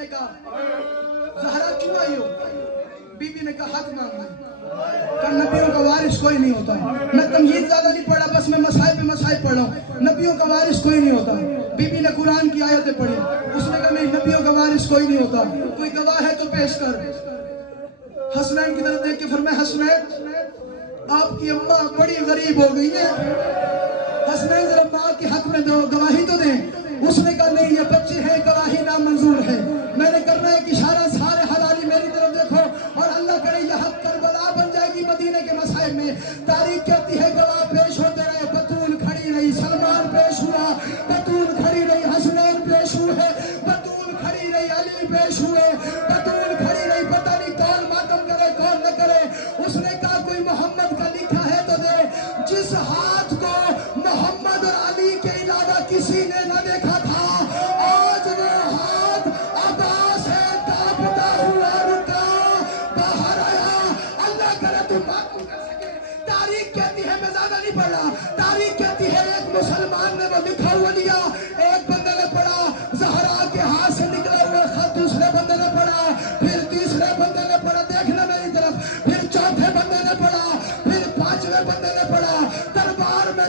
نے کہا زہرا کیوں آئی ہو؟ بی بی نے کہا حق مانگنا ہے۔ کہ نبیوں کا وارث کوئی نہیں ہوتا، میں تمہید زیادہ نہیں پڑھا، بس میں مسائل پہ مسائل پڑھ رہا ہوں، نبیوں کا وارث کوئی نہیں ہوتا۔ بی بی نے قرآن کی آیتیں پڑھی، اس نے کہا نہیں، نبیوں کا وارث کوئی نہیں ہوتا، کوئی گواہ ہے تو پیش کر۔ حسنین کی طرف دیکھ کے فرمایا حسنین آپ کی اماں بڑی غریب ہو گئی ہے، حسنین ذرا ماں کے حق میں دو گواہی تو دیں۔ اس نے کہا نہیں، یہ بچے ہیں، گواہی نامنظور ہے، میں نے کرنا ہے کہ اشارہ سارے حلالی میری طرف دیکھو، اور اللہ کرے یہ حق کربلا بن جائے گی مدینے کے مسائل میں۔ تاریخ کہتی ہے گواہ پیش ہوتے رہے، بطول کھڑی رہی، سلمان پیش ہوا، بطول کھڑی رہی، حسنین پیش ہوئے، بطول کھڑی رہی، علی پیش ہوئے، بطول کھڑی رہی، پتہ نہیں کون ماتم کرے کون نہ کرے۔ اس نے کہا کوئی محمد کا لکھا ہے تو دے۔ جس ہاتھ کو محمد اور علی کے علاوہ کسی نے نہ دیکھا تھا، آج وہ ہاتھ عباس سے کانپتا ہوا رکا باہر آیا۔ اللہ کرے تم معلوم کر سکے۔ تاریخ کہتی ہے، میں زیادہ نہیں پڑھ رہا، تاریخ کہتی ہے ایک مسلمان نے وہ لکھا ہوا لیا، ایک بندے نے پڑھا، زہرا کے ہاتھ سے نکلا ہوا خط دوسرے بندے نے پڑھا، پھر تیسرے بندے نے پڑھا، دیکھنا میری طرف، پھر چوتھے بندے نے پڑھا، پھر پانچویں بندے نے پڑھا، دربار میں